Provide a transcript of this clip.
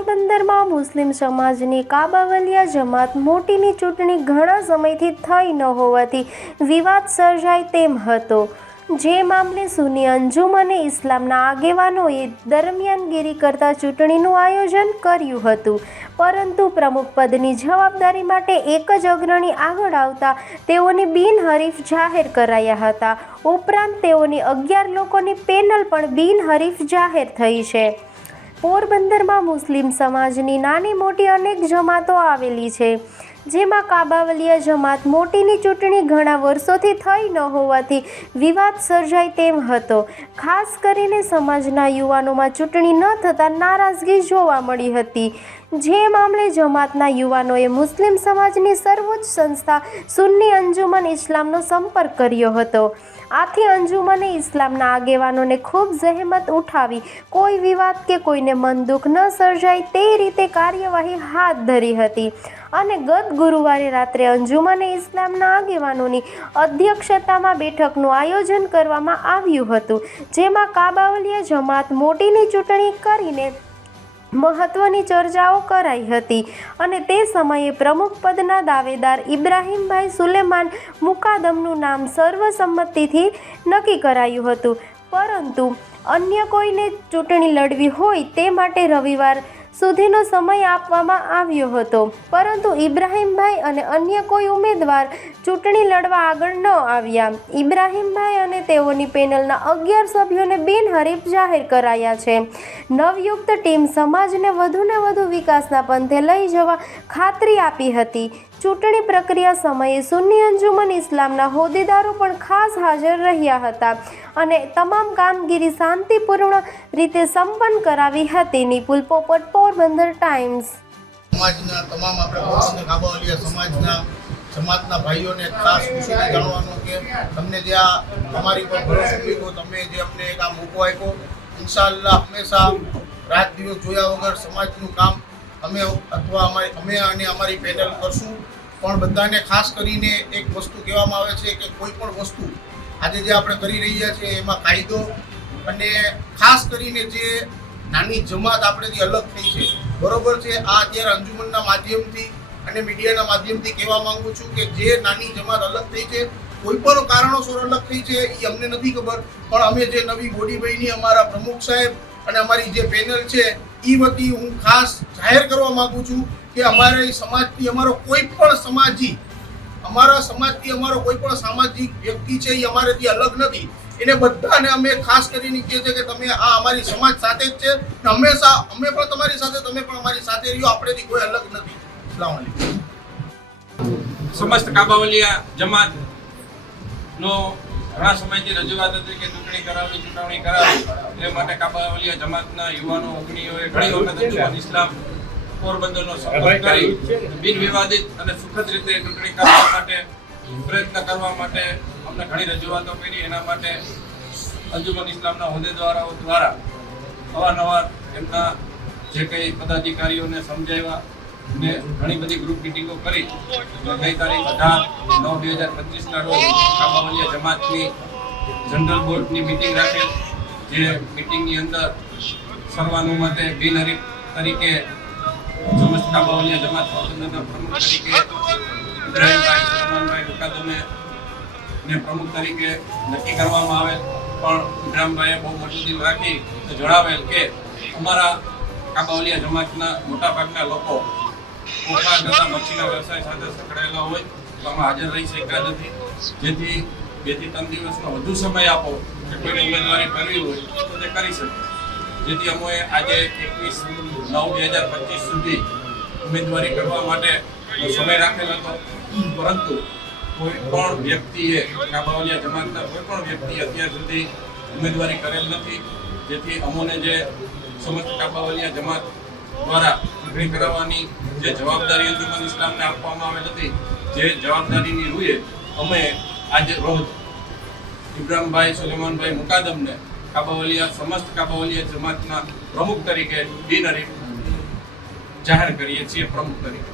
પોરબંદરમાં મુસ્લિમ સમાજની કાબાવલિયા જમાત મોટીની ચૂંટણી ઘણા સમયથી થઈ ન હોવાથી વિવાદ સર્જાય તેમ હતો, જે મામલે સુન્ની અંજુમને ઇસ્લામના આગેવાનોએ દરમિયાનગીરી કરતા ચૂંટણીનું આયોજન કર્યું હતું, પરંતુ પ્રમુખ પદની જવાબદારી માટે એક જ અગ્રણી આગળ આવતા તેઓની બિનહરીફ જાહેર કરાયા હતા. ઉપરાંત તેઓની 11 લોકોની પેનલ પણ બિનહરીફ જાહેર થઈ છે. પોરબંદરમાં મુસ્લિમ સમાજની નાની મોટી અનેક જમાતો આવેલી છે, જેમાં કાબાવલિયા જમાત મોટીની ચૂંટણી ઘણા વર્ષોથી થઈ ન હોવાથી વિવાદ સર્જાય તેમ હતો. ખાસ કરીને સમાજના યુવાનોમાં ચૂંટણી ન થતાં નારાજગી જોવા મળી હતી, જે મામલે જમાતના યુવાનોએ મુસ્લિમ સમાજની સર્વોચ્ચ સંસ્થા સુન્ની અંજુમન ઇસ્લામનો સંપર્ક કર્યો હતો. આથી અંજુમને ઇસ્લામના આગેવાનોને ખૂબ જહેમત ઉઠાવી કોઈ વિવાદ કે કોઈને મન દુઃખ ન સર્જાય તે રીતે કાર્યવાહી હાથ ધરી હતી અને ગત ગુરુવારે રાત્રે અંજુમને ઇસ્લામના આગેવાનોની અધ્યક્ષતામાં બેઠકનું આયોજન કરવામાં આવ્યું હતું, જેમાં કાબાવલિયા જમાત મોટીની ચૂંટણી કરીને મહત્વની ચર્ચાઓ કરાઈ હતી અને તે સમયે પ્રમુખ પદના દાવેદાર ઇબ્રાહીમભાઈ સુલેમાન મુકાદમનું નામ સર્વસંમતિથી નક્કી કરાયું હતું, પરંતુ અન્ય કોઈને ચૂંટણી લડવી હોય તે માટે રવિવાર સુધીનો સમય આપવામાં આવ્યો હતો, પરંતુ ઇબ્રાહીમભાઈ અને અન્ય કોઈ ઉમેદવાર ચૂંટણી લડવા આગળ ન આવ્યા. ઇબ્રાહીમભાઈ અને તેઓની પેનલના 11 સભ્યોને બિનહરીફ જાહેર કરાયા છે. નવયુક્ત ટીમ સમાજને વધુને વધુ વિકાસના પંથે લઈ જવા ખાતરી આપી હતી. ચૂંટણી પ્રક્રિયા સમયે સુન્ની અંજુમન ઇસ્લામના હોદ્દેદારો પણ ખાસ હાજર રહ્યા હતા અને તમામ કામગીરી શાંતિપૂર્ણ રીતે સંપન્ન કરાવી હતી. નિપુલ પોપટ, પોરબંદર ટાઈમ્સ. સમાજના તમામ આપણે કાબાવલિયા સમાજના ભાઈઓને ખાસ ખુશીથી જાણવાનું કે તમને જે આ તમારી પર ભરોસો મૂક્યો, તમે જે અમને એક આ મોકો આપ્યો, ઇન્શાઅલ્લાહ હંમેશા રાત દિવસ જોયા વગર સમાજનું કામ અમે અને અમારી પેનલ કરશું. પણ બધાને ખાસ કરીને એક વસ્તુ કહેવામાં આવે છે કે કોઈ પણ વસ્તુ આજે જે આપણે કરી રહ્યા છીએ એમાં કાયદો અને ખાસ કરીને જે નાની જમાત આપણેથી અલગ થઈ છે, બરોબર છે. આ અત્યારે અંજુમનના માધ્યમથી અને મીડિયાના માધ્યમથી કહેવા માંગુ છું કે જે નાની જમાત અલગ થઈ છે, કોઈ પણ કારણોસર અલગ થઈ છે એ અમને નથી ખબર, પણ અમે જે નવી બોડી બની અમારા પ્રમુખ સાહેબ અને અમારી જે પેનલ છે એ વતી હું ખાસ જાહેર કરવા માંગુ છું કે અમારા સમાજથી અમારો કોઈ પણ સામાજિક વ્યક્તિ છે એ અમારેથી અલગ નથી. એને બધાને અમે ખાસ કરીને કહે છે કે તમે આ અમારી સમાજ સાથે જ છે, હંમેશા અમે પણ તમારી સાથે, તમે પણ અમારી સાથે રહ્યો, આપણેથી કોઈ અલગ નથી. અસ્સલામુ અલૈકુમ. સમસ્ત કાબાવલિયા જમાત નો ઘણા સમયથી રજૂઆત હતી કે ચૂંટણી કરાવી એ માટે કાબાવલિયા જમાતના યુવાનો અગ્રણીઓએ ઘણી વખત અંજુમન ઇસ્લામ પોરબંદરનો સંપર્ક કરી બિનવિવાદિત અને સુખદ રીતે ચૂંટણી કરવા માટે પ્રયત્ન કરવા માટે અમને ઘણી રજૂઆતો કરી. એના માટે અંજુમન ઇસ્લામના હોદ્દેદારો દ્વારા અવારનવાર એમના જે કંઈ પદાધિકારીઓને સમજાવ્યા ને ઘણી બધી ગ્રુપ મિટિંગો કરી. ગઈ તારીખ 18/9/2025 રોજ કાબાવલિયા જમાતની જનરલ બોર્ડની મિટિંગ રાખેલ, જે મિટિંગની અંદર સર્વાનુમતે બિનહરીફ તરીકે સમસ્ત કાબાવલિયા જમાત પોરબંદરના પ્રમુખ તરીકે ઇબ્રાહીમભાઈ સુલેમાનભાઈ મુકાદમે ને પ્રમુખ તરીકે નક્કી કરવામાં આવેલ. પણ ઇબ્રાહીમભાઈએ બહુ મોટું દિલ રાખી જણાવેલ કે અમારા કાબાવલિયા જમાતના મોટાભાગના લોકો પોખા તથા મચ્છીના વ્યવસાય સાથે સંકળાયેલા હોય તો આમાં હાજર રહી શક્યા નથી, જેથી 2 થી 3 દિવસનો વધુ સમય આપો કે કોઈને ઉમેદવારી કરવી હોય તો તે કરી શકે. જેથી અમે આજે 21/9/2025 સુધી ઉમેદવારી કરવા માટે સમય રાખેલો હતો, પરંતુ કોઈ પણ વ્યક્તિએ કાબાવલિયા જમાતના કોઈ પણ વ્યક્તિએ અત્યાર સુધી ઉમેદવારી કરેલ નથી. જેથી અમોને જે સમસ્ત કાબાવલિયા જમાત દ્વારા ચૂંટણી કરાવવાની જે જવાબદારી અંજુમન ઇસ્લામને આપવામાં આવેલ હતી, જે જવાબદારીની રૂએ અમે આજે રોજ ઇબ્રાહીમભાઈ સુલેમાનભાઈ મુકાદમને સમસ્ત કાબાવલિયા જમાતના પ્રમુખ તરીકે બિનહરીફ જાહેર કરીએ છીએ, પ્રમુખ તરીકે.